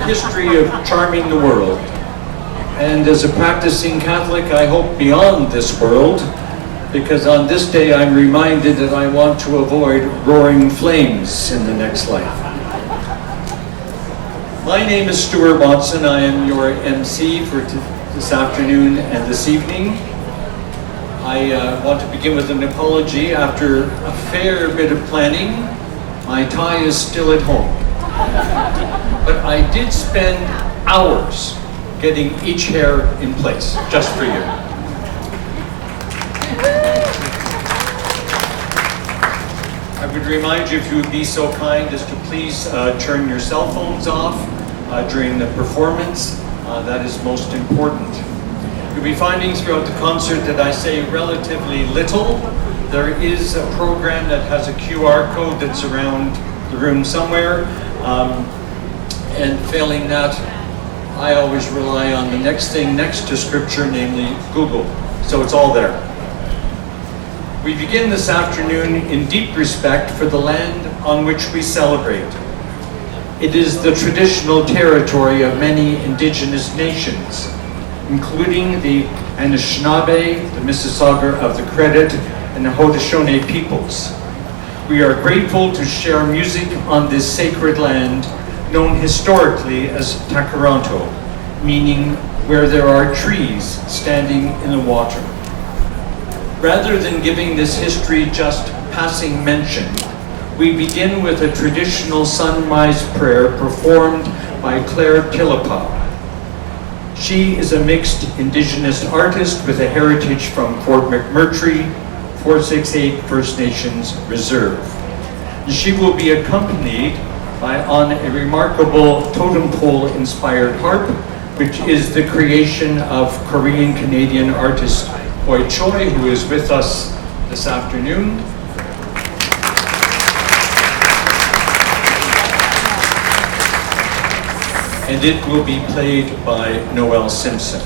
history of charming the world. And as a practicing Catholic, I hope beyond this world, because on this day I'm reminded that I want to avoid roaring flames in the next life. My name is Stuart Watson. I am your MC for this afternoon and this evening. I want to begin with an apology. After a fair bit of planning, my tie is still at home. But I did spend hours getting each hair in place, just for you. I would remind you, if you would be so kind as to please turn your cell phones off during the performance. That is most important. You'll be finding throughout the concert that I say relatively little. There is a program that has a QR code that's around the room somewhere. And failing that, I always rely on the next thing next to Scripture, namely Google. So it's all there. We begin this afternoon in deep respect for the land on which we celebrate. It is the traditional territory of many indigenous nations, including the Anishinaabe, the Mississauga of the Credit, and the Haudenosaunee peoples. We are grateful to share music on this sacred land, known historically as Takaranto, meaning where there are trees standing in the water. Rather than giving this history just passing mention, we begin with a traditional sunrise prayer performed by Claire Tillapa. She is a mixed Indigenous artist with a heritage from Fort McMurtry, 468 First Nations Reserve. She will be accompanied on a remarkable totem pole inspired harp, which is the creation of Korean-Canadian artist Hoi Choi, who is with us this afternoon. And it will be played by Noel Simpson.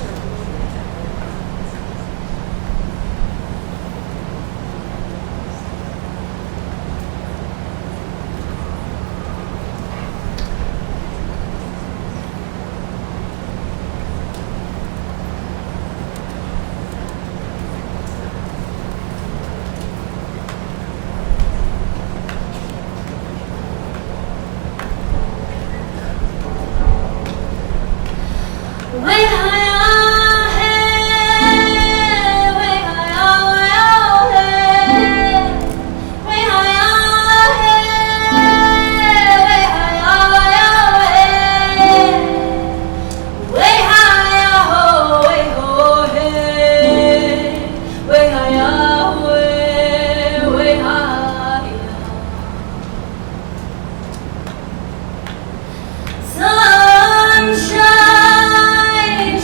Sunshine,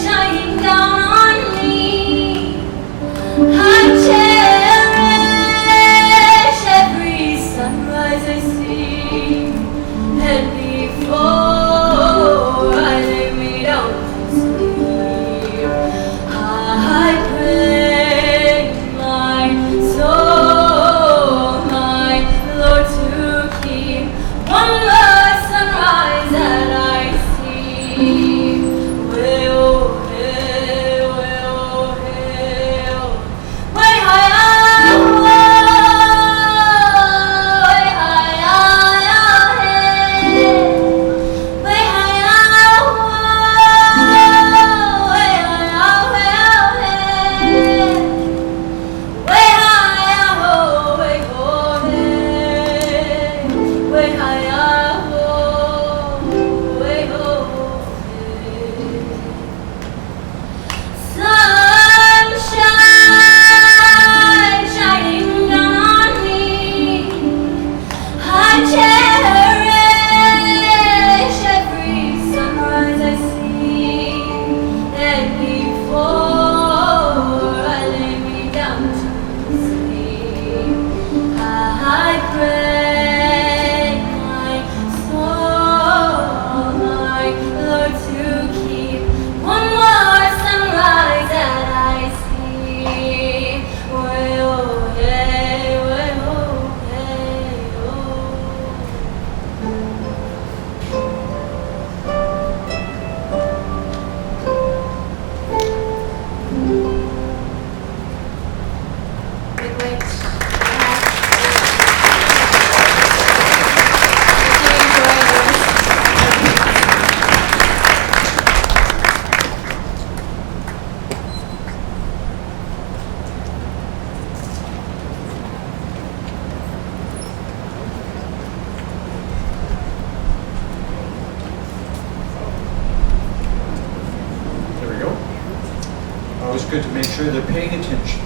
always good to make sure they're paying attention.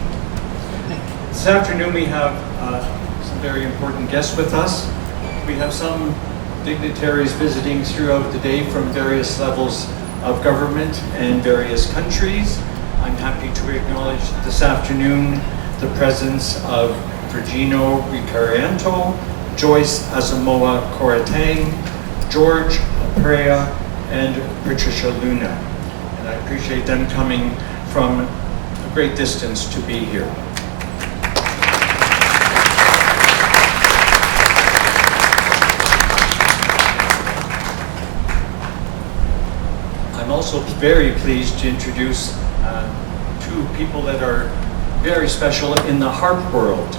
This afternoon we have some very important guests with us. We have some dignitaries visiting throughout the day from various levels of government and various countries. I'm happy to acknowledge this afternoon the presence of Virginio Ricarianto, Joyce Asamoah Koratang, George Aprea, and Patricia Luna. And I appreciate them coming from a great distance to be here. I'm also very pleased to introduce two people that are very special in the harp world.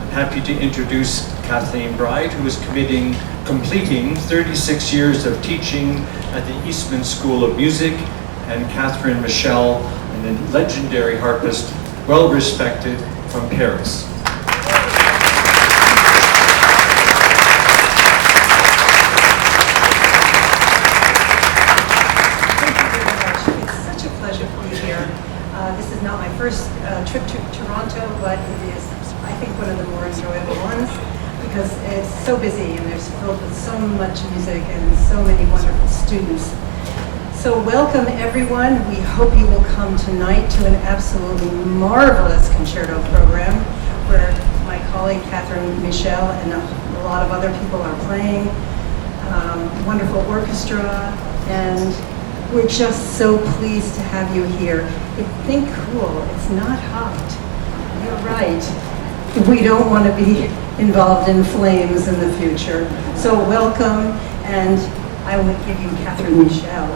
I'm happy to introduce Kathleen Bride, who is completing 36 years of teaching at the Eastman School of Music, and Catherine Michel, a legendary harpist, well respected from Paris. This is not my first trip to Toronto, but it is, I think, one of the more enjoyable ones because it's so busy and there's filled with so much music and so many wonderful students. So welcome everyone. We hope you will come tonight to an absolutely marvelous concerto program where my colleague Catherine Michel and a lot of other people are playing. Wonderful orchestra, and we're just so pleased to have you here. Think cool, it's not hot. You're right. We don't want to be involved in flames in the future. So welcome, and I will give you Catherine Michel.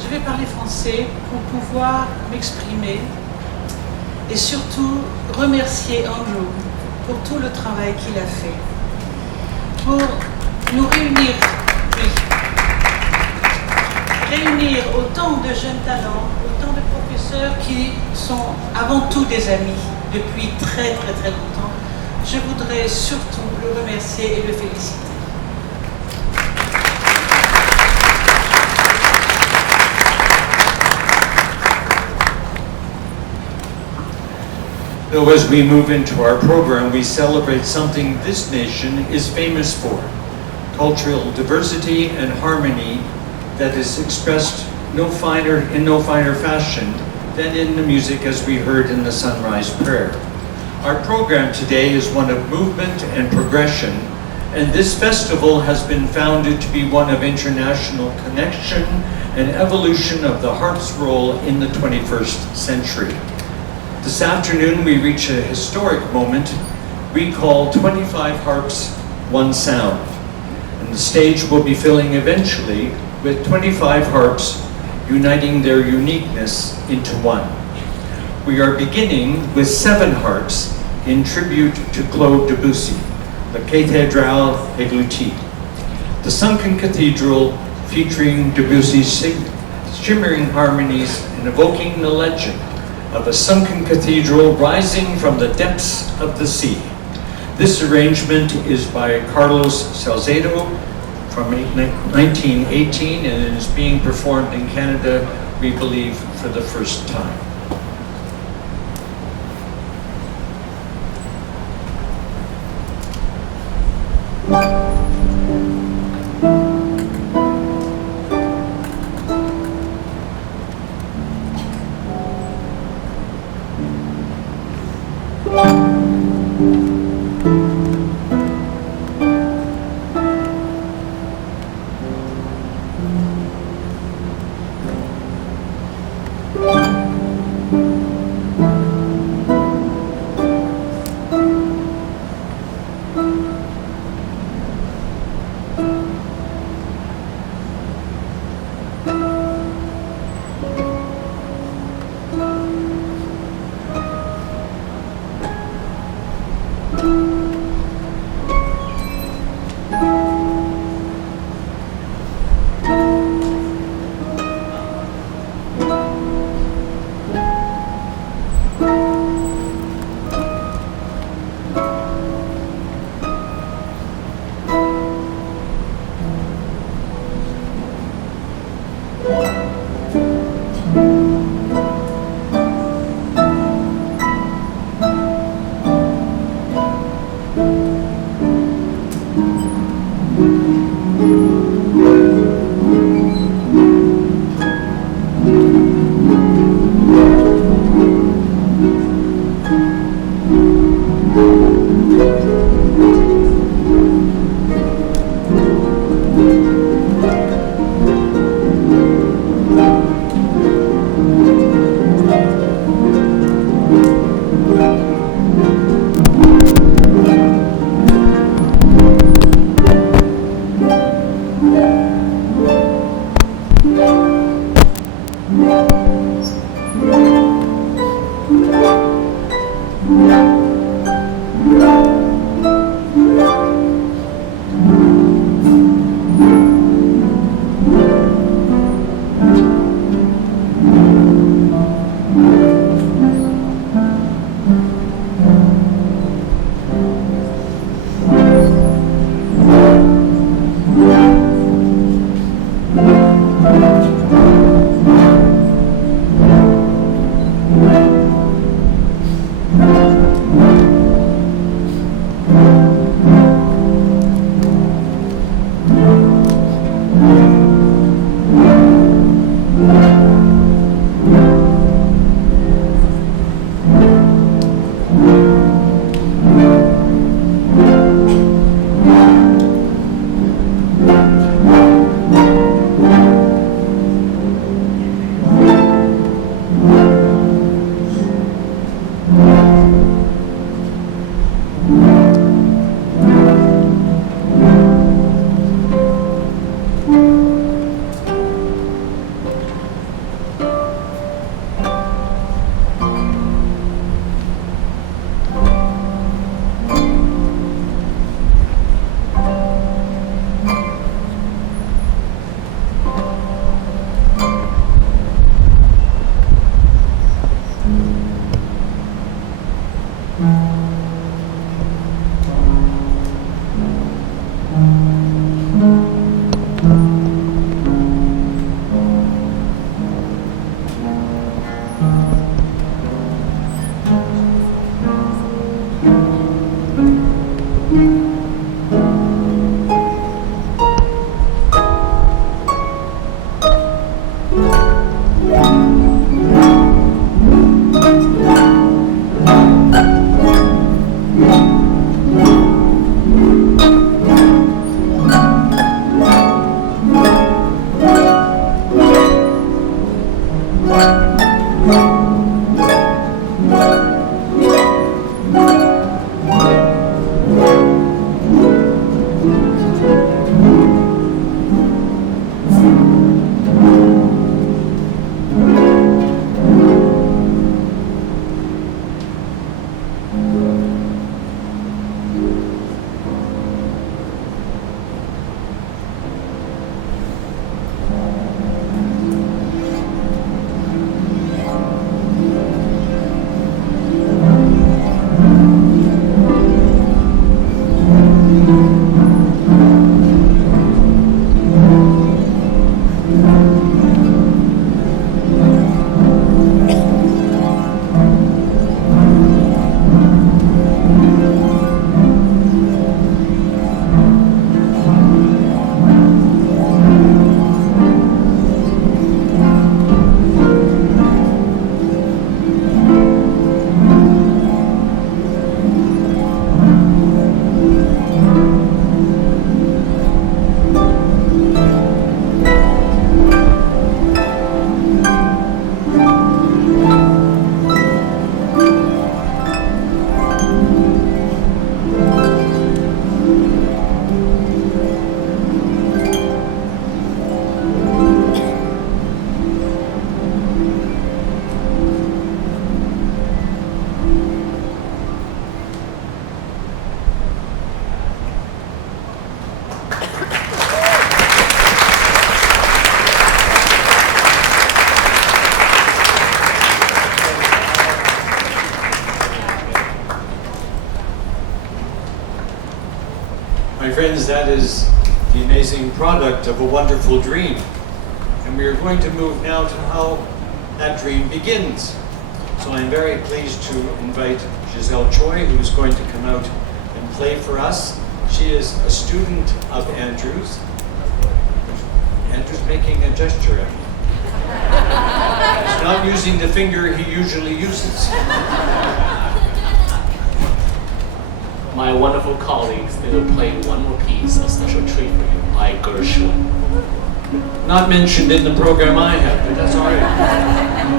Je vais parler français pour pouvoir m'exprimer et surtout remercier Andrew pour tout le travail qu'il a fait, pour nous réunir autant de jeunes talents, autant de professeurs qui sont avant tout des amis depuis très très très longtemps. Je voudrais surtout le remercier et le féliciter. So as we move into our program, we celebrate something this nation is famous for: cultural diversity and harmony that is expressed in no finer fashion than in the music as we heard in the Sunrise Prayer. Our program today is one of movement and progression, and this festival has been founded to be one of international connection and evolution of the harp's role in the 21st century. This afternoon we reach a historic moment we call 25 Harps, One Sound. And the stage will be filling eventually with 25 harps uniting their uniqueness into one. We are beginning with 7 harps in tribute to Claude Debussy, the Cathédrale égloutie, the sunken cathedral featuring Debussy's shimmering harmonies and evoking the legend of a sunken cathedral rising from the depths of the sea. This arrangement is by Carlos Salcedo from 1918, and it is being performed in Canada, we believe, for the first time. My friends, that is the amazing product of a wonderful dream. And we are going to move now to how that dream begins. So I'm very pleased to invite Giselle Choi, who is going to come out and play for us. She is a student of Andrew's. Andrew's making a gesture at me. He's not using the finger he usually uses. My wonderful colleagues, they will play one more piece, a special treat for you, by Gershwin. Not mentioned in the program I have, but that's all right.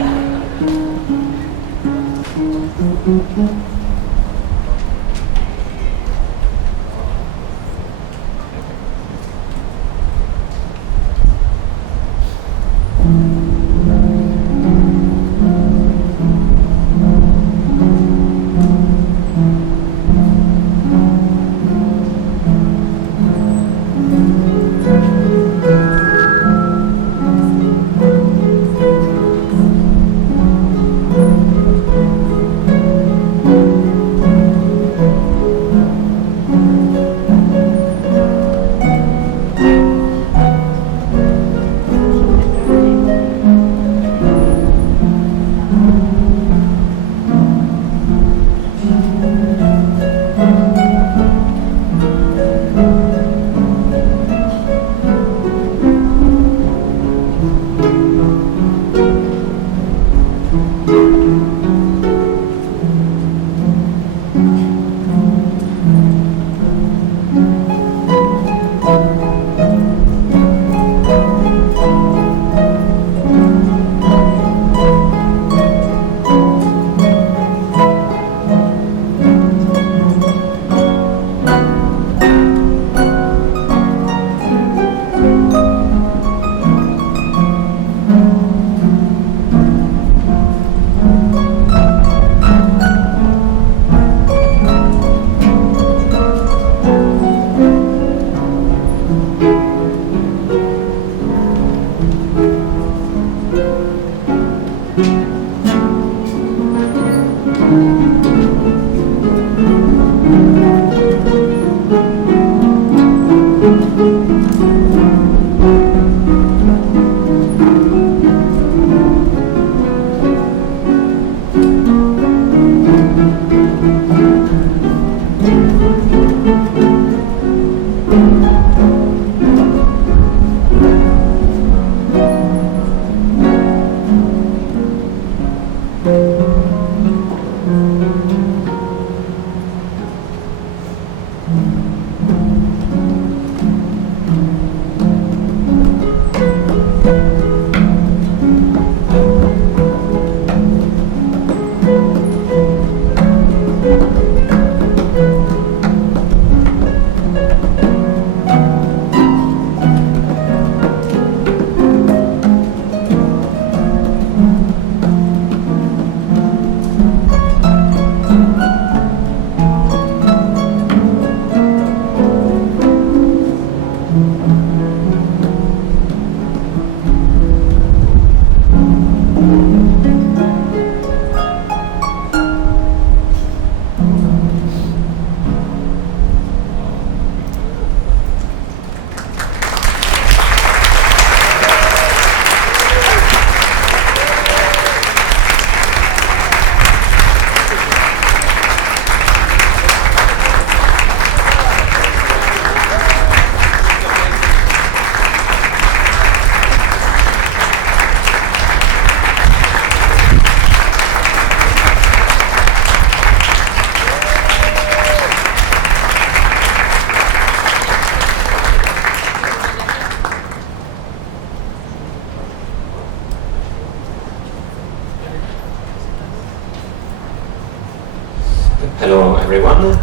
Hello everyone,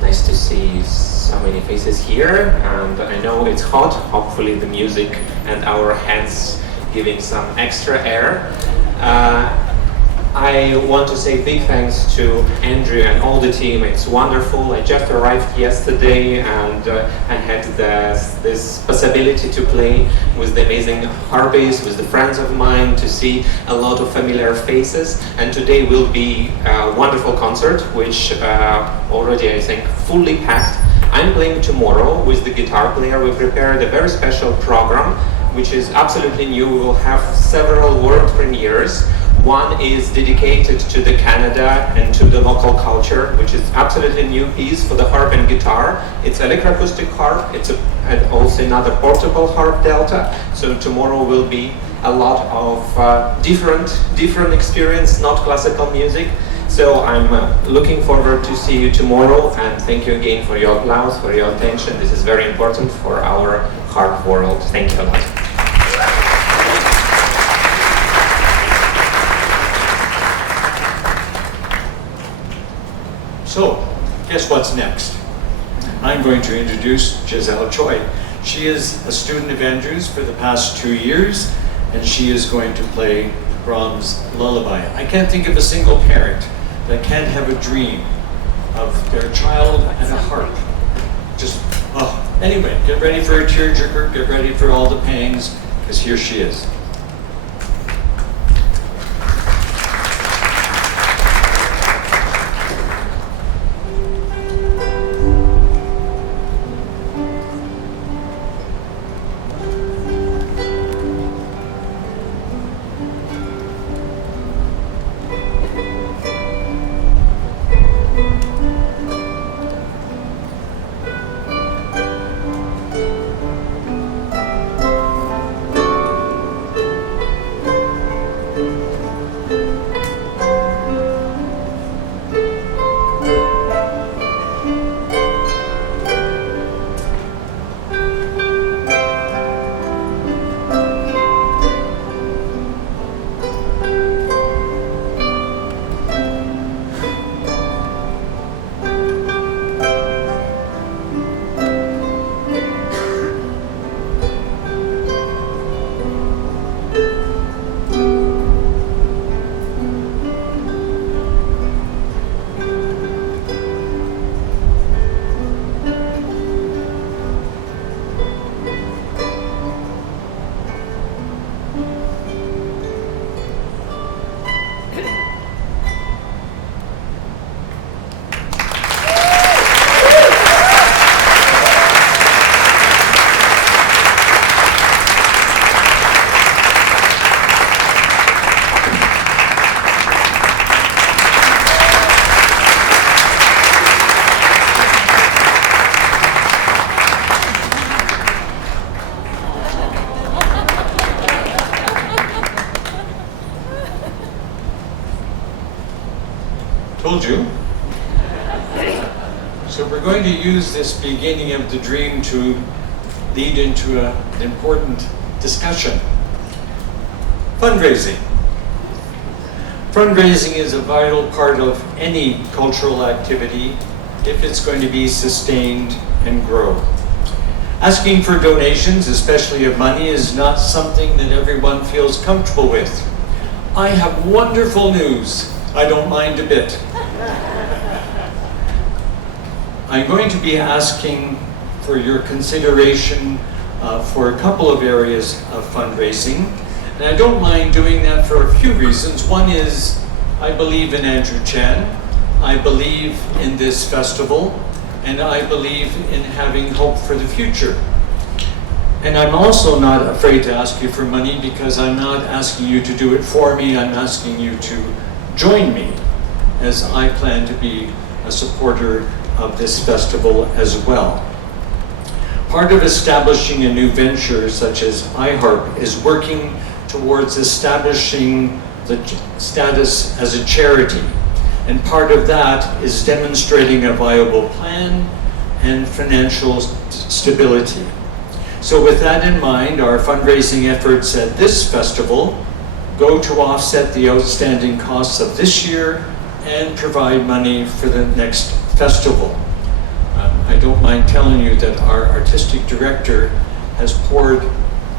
nice to see so many faces here, and I know it's hot, hopefully the music and our hands giving some extra air. I want to say big thanks to Andrew and all the team. It's wonderful. I just arrived yesterday and I had this possibility to play with the amazing harpies, with the friends of mine, to see a lot of familiar faces. And today will be a wonderful concert, which already I think fully packed. I'm playing tomorrow with the guitar player. We prepared a very special program, which is absolutely new. We will have several world premieres. One is dedicated to the Canada and to the local culture, which is absolutely new piece for the harp and guitar. It's electroacoustic harp. And also another portable harp delta. So tomorrow will be a lot of different experience, not classical music. So I'm looking forward to see you tomorrow, and thank you again for your applause, for your attention. This is very important for our harp world. Thank you a lot. So, guess what's next? I'm going to introduce Giselle Choi. She is a student of Andrew's for the past 2 years, and she is going to play Brahms' Lullaby. I can't think of a single parent that can't have a dream of their child and a harp. Just, anyway, get ready for a tearjerker, get ready for all the pangs, because here she is. Told you. So we're going to use this beginning of the dream to lead into an important discussion. Fundraising. Fundraising is a vital part of any cultural activity if it's going to be sustained and grow. Asking for donations, especially of money, is not something that everyone feels comfortable with. I have wonderful news. I don't mind a bit. I'm going to be asking for your consideration for a couple of areas of fundraising. And I don't mind doing that for a few reasons. One is I believe in Andrew Chan. I believe in this festival. And I believe in having hope for the future. And I'm also not afraid to ask you for money because I'm not asking you to do it for me. I'm asking you to join me as I plan to be a supporter of this festival as well. Part of establishing a new venture such as iHarp is working towards establishing the status as a charity. And part of that is demonstrating a viable plan and financial stability. So with that in mind, our fundraising efforts at this festival go to offset the outstanding costs of this year and provide money for the next festival. I don't mind telling you that our artistic director has poured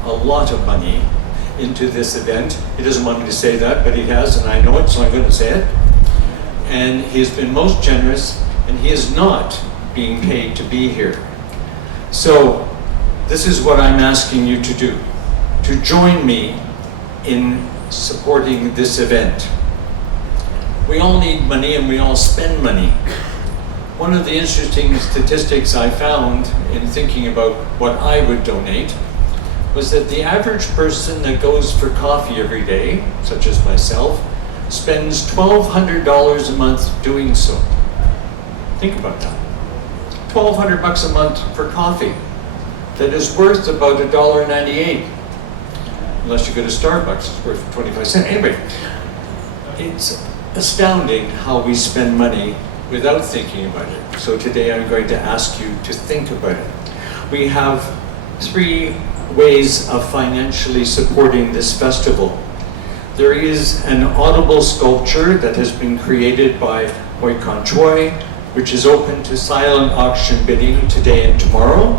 a lot of money into this event. He doesn't want me to say that, but he has, and I know it, so I'm going to say it. And he has been most generous, and he is not being paid to be here. So this is what I'm asking you to do, to join me in supporting this event. We all need money and we all spend money. One of the interesting statistics I found in thinking about what I would donate was that the average person that goes for coffee every day, such as myself, spends $1,200 a month doing so. Think about that. $1,200 a month for coffee. That is worth about $1.98. Unless you go to Starbucks, it's worth 25 cents. Anyway, it's astounding how we spend money without thinking about it. So today I'm going to ask you to think about it. We have 3 ways of financially supporting this festival. There is an audible sculpture that has been created by Hoi Kon Choi, which is open to silent auction bidding today and tomorrow.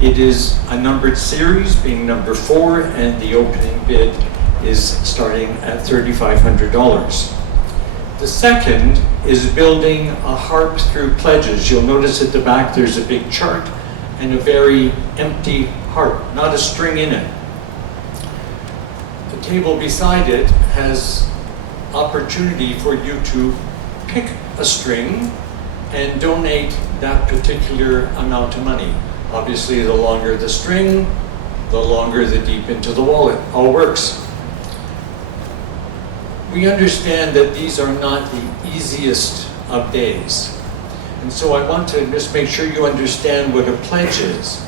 It is a numbered series, being number 4, and the opening bid is starting at $3,500. The second is building a harp through pledges. You'll notice at the back there's a big chart and a very empty harp, not a string in it. The table beside it has opportunity for you to pick a string and donate that particular amount of money. Obviously, the longer the string, the longer the deep into the wallet. All works. We understand that these are not the easiest of days. And so I want to just make sure you understand what a pledge is.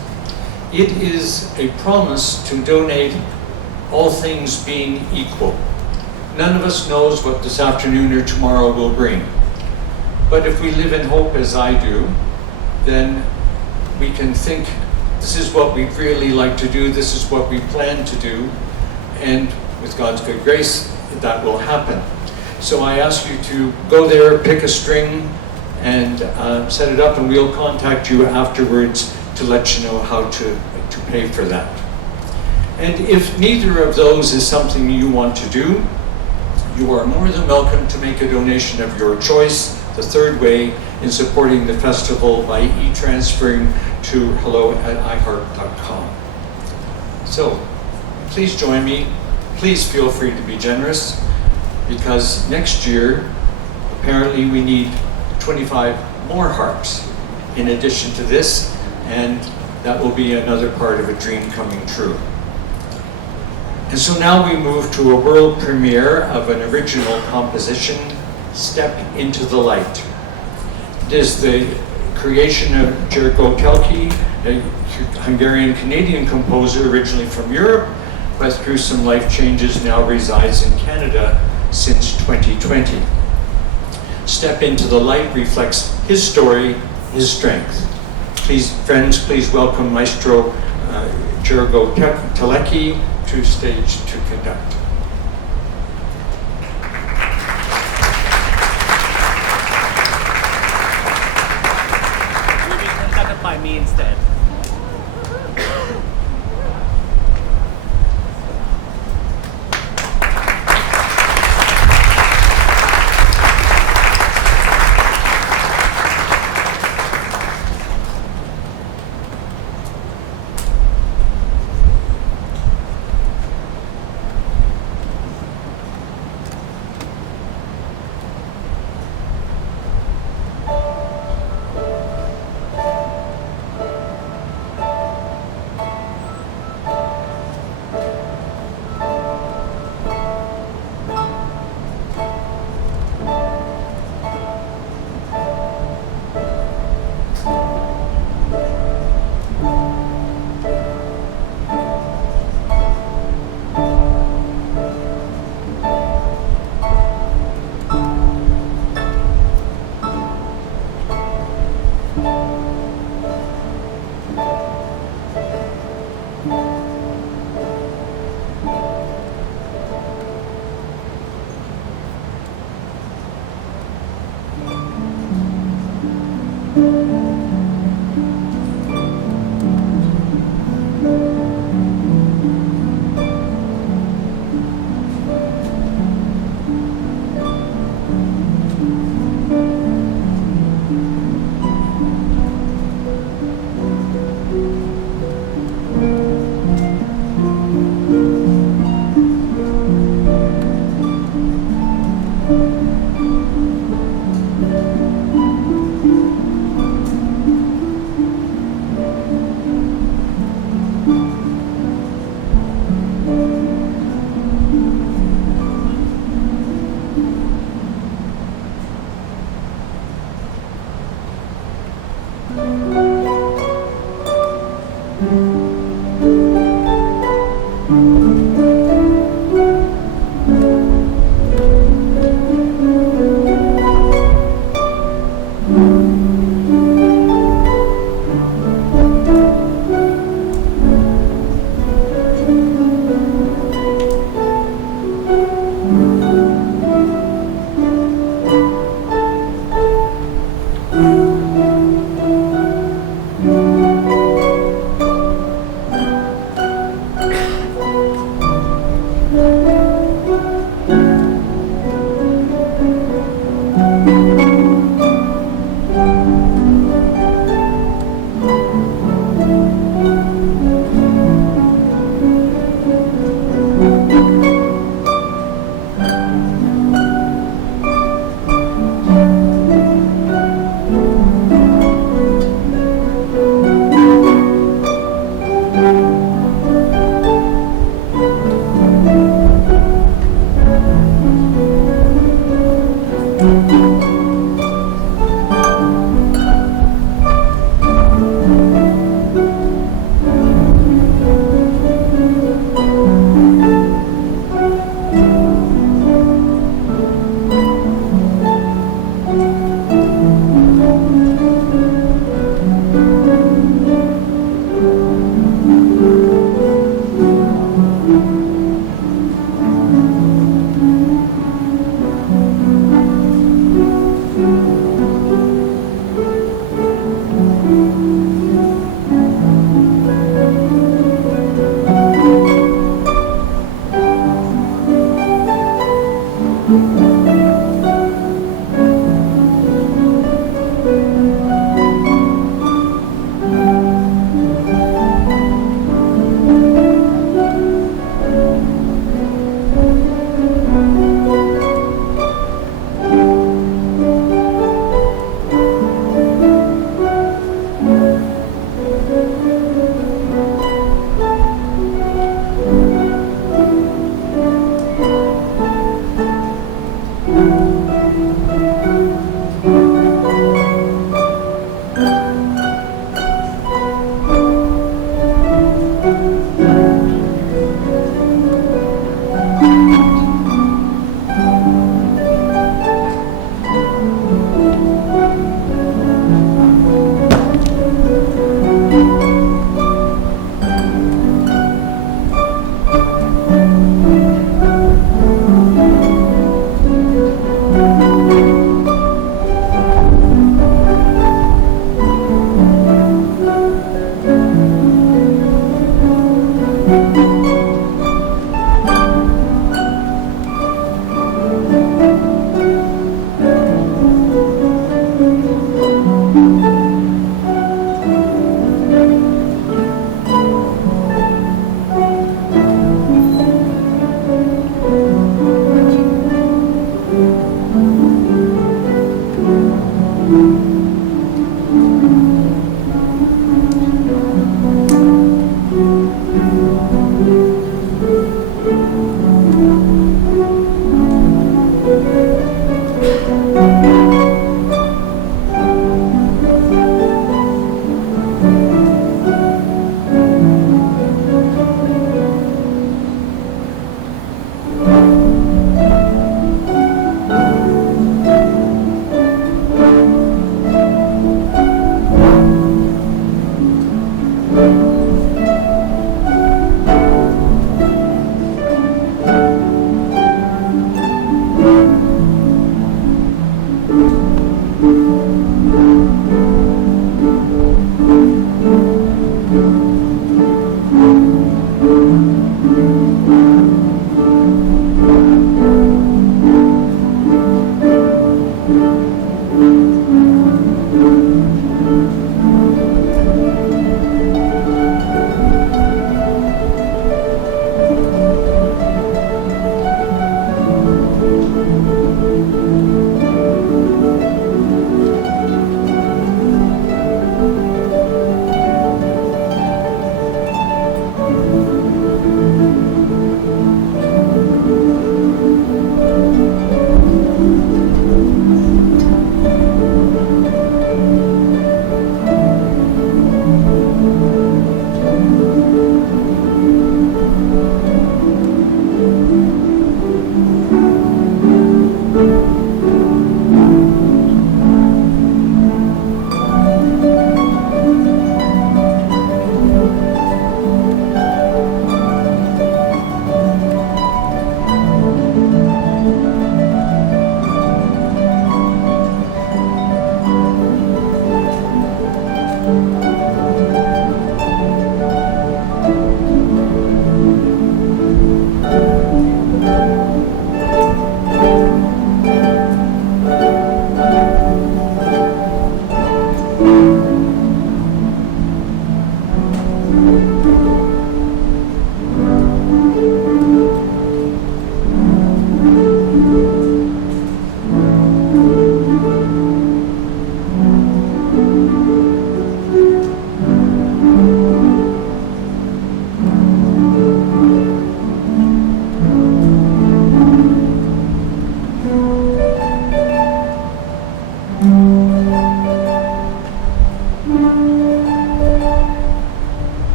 It is a promise to donate, all things being equal. None of us knows what this afternoon or tomorrow will bring. But if we live in hope as I do, then we can think, this is what we'd really like to do, this is what we plan to do, and with God's good grace, that will happen. So I ask you to go there, pick a string, and set it up, and we'll contact you afterwards to let you know how to pay for that. And if neither of those is something you want to do, you are more than welcome to make a donation of your choice, the third way, in supporting the festival by e-transferring to hello@iharp.com. So, please join me. Please feel free to be generous, because next year, apparently we need 25 more harps in addition to this, and that will be another part of a dream coming true. And so now we move to a world premiere of an original composition, Step into the Light. It is the creation of Jergo Telki, a Hungarian-Canadian composer originally from Europe, but through some life changes now resides in Canada since 2020. Step into the Light reflects his story, his strength. Please, friends, please welcome Maestro Jergo Teleki to stage to conduct. Will be conducted by me instead.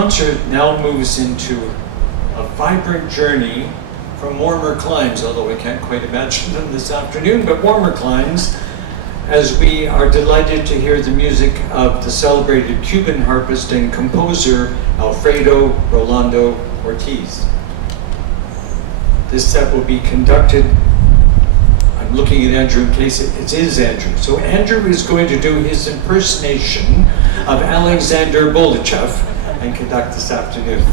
concert now moves into a vibrant journey from warmer climes, although I can't quite imagine them this afternoon, but warmer climes, as we are delighted to hear the music of the celebrated Cuban harpist and composer Alfredo Rolando Ortiz. This set will be conducted, I'm looking at Andrew in case it is Andrew. So Andrew is going to do his impersonation of Alexander Bolichev and conduct this afternoon.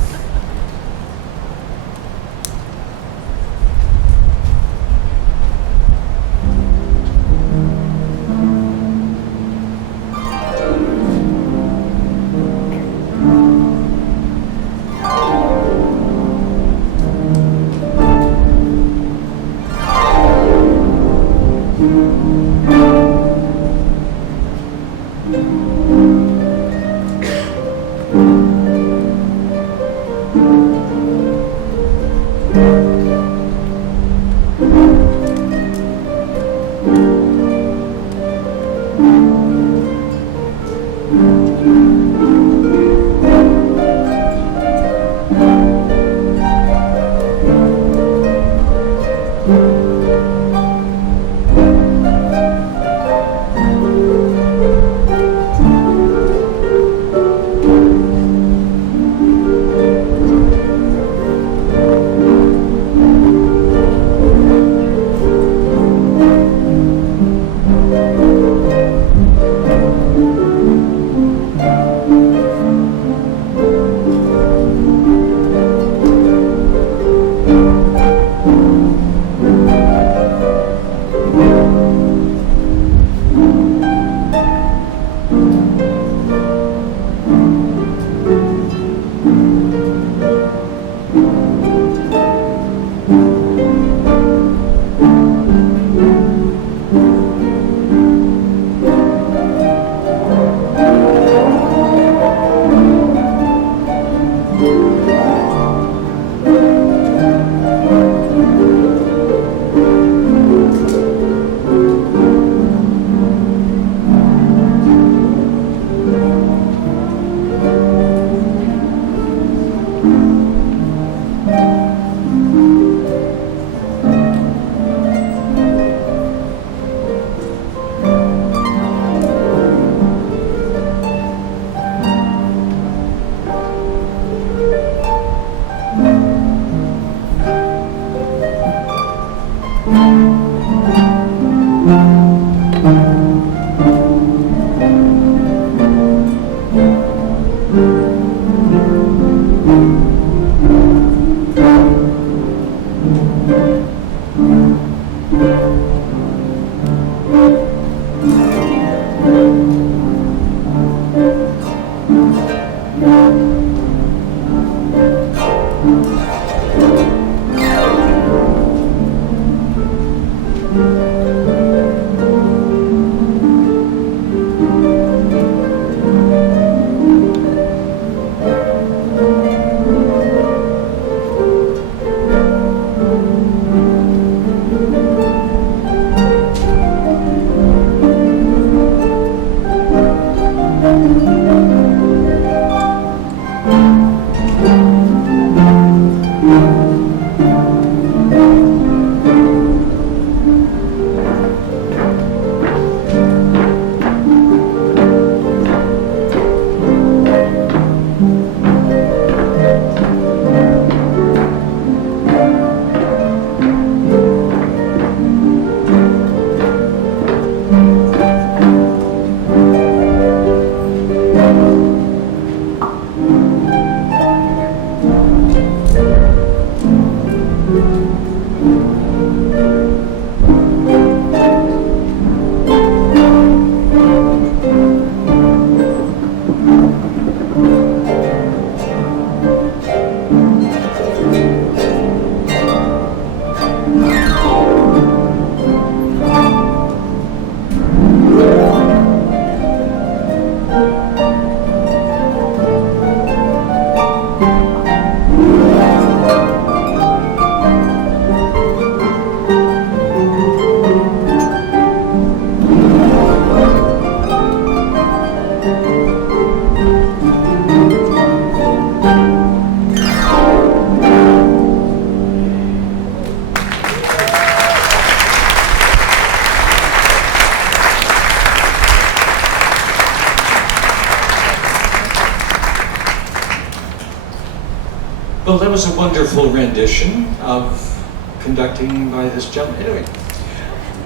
Well, that was a wonderful rendition of conducting by this gentleman. Anyway,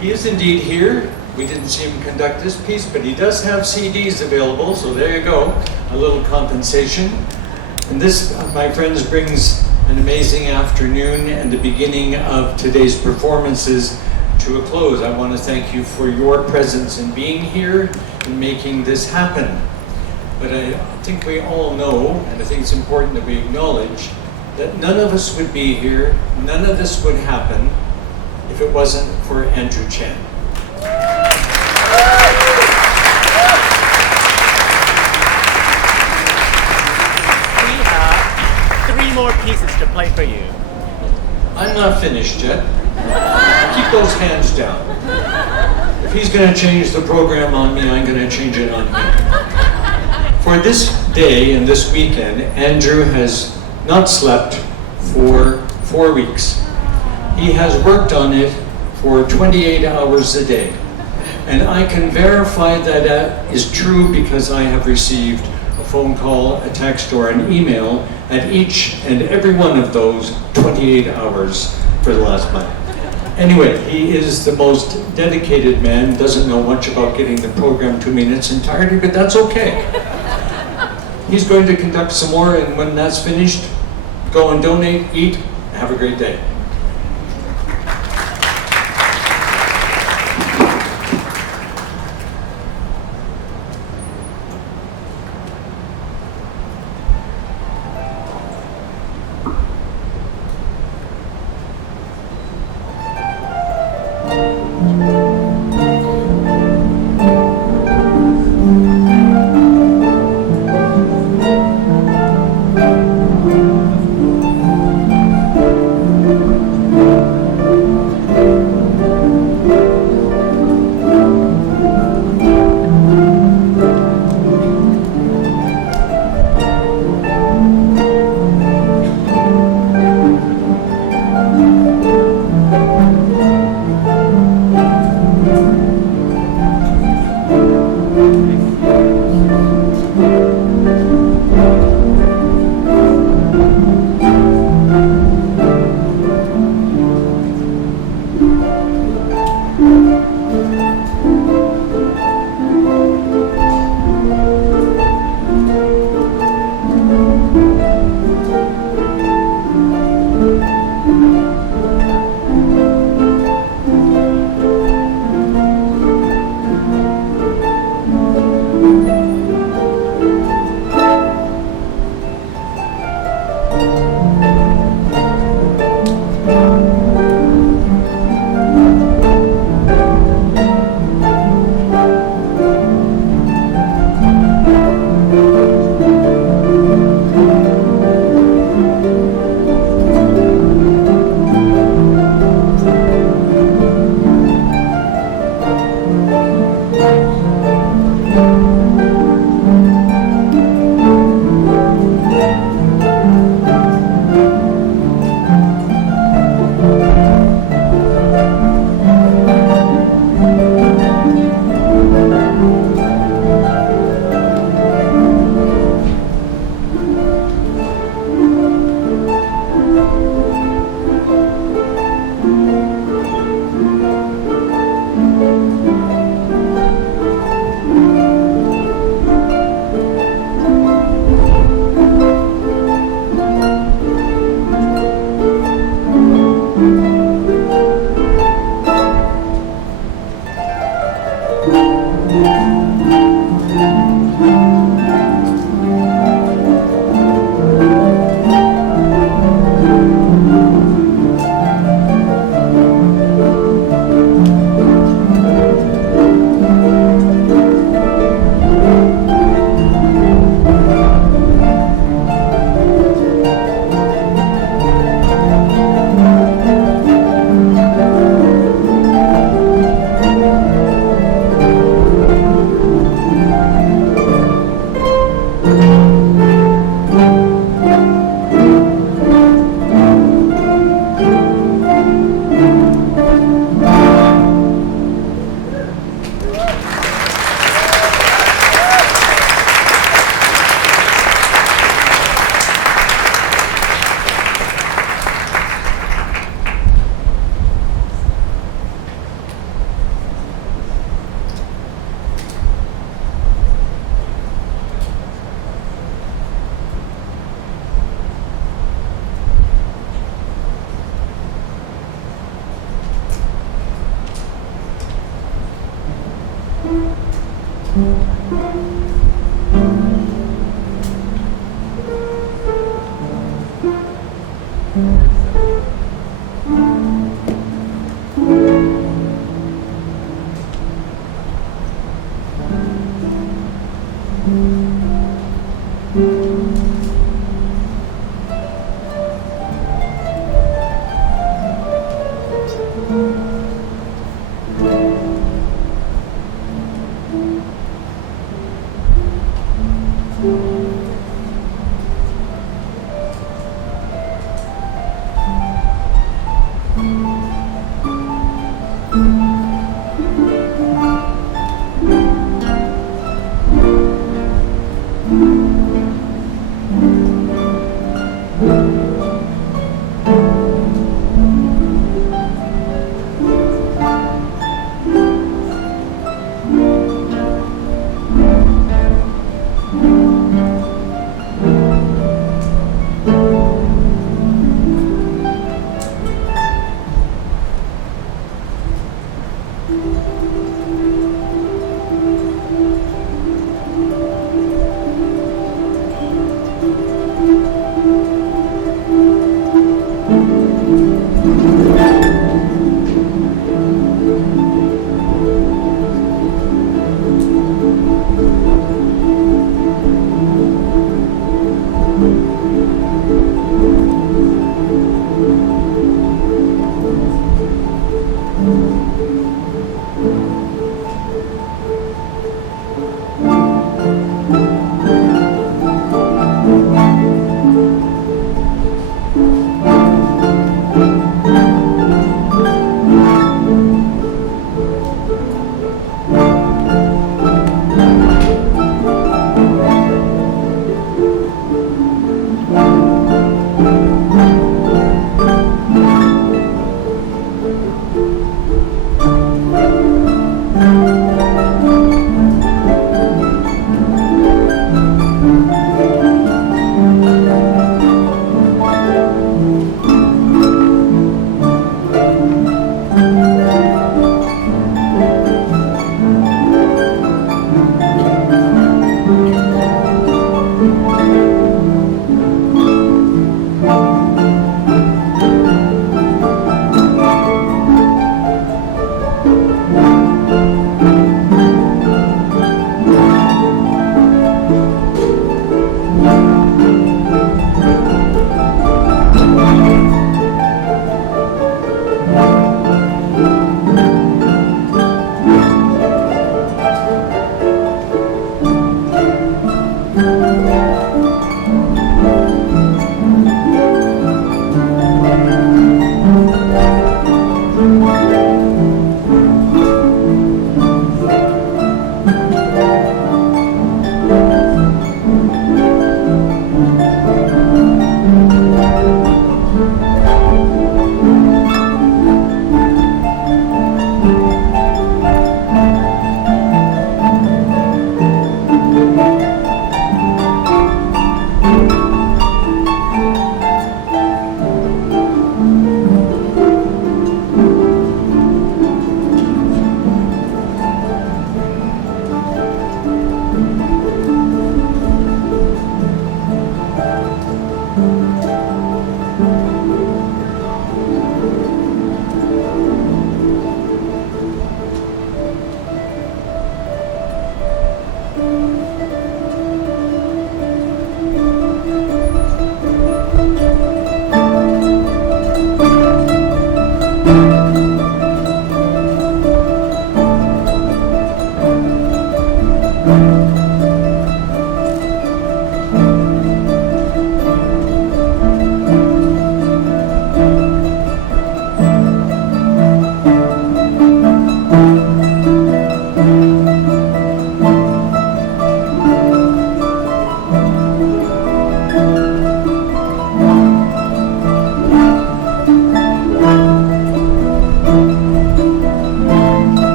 he is indeed here. We didn't see him conduct this piece, but he does have CDs available, so there you go, a little compensation. And this, my friends, brings an amazing afternoon and the beginning of today's performances to a close. I want to thank you for your presence in being here and making this happen. But I think we all know, and I think it's important that we acknowledge, that none of us would be here, none of this would happen if it wasn't for Andrew Chen. We have 3 more pieces to play for you. I'm not finished yet. Keep those hands down. If he's going to change the program on me, I'm going to change it on him. For this day and this weekend, Andrew has not slept for 4 weeks. He has worked on it for 28 hours a day. And I can verify that that is true because I have received a phone call, a text, or an email at each and every one of those 28 hours for the last month. Anyway, he is the most dedicated man, doesn't know much about getting the program to me in its entirety, but that's okay. He's going to conduct some more, and when that's finished, go and donate, eat, have a great day.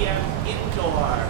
p.m. indoor.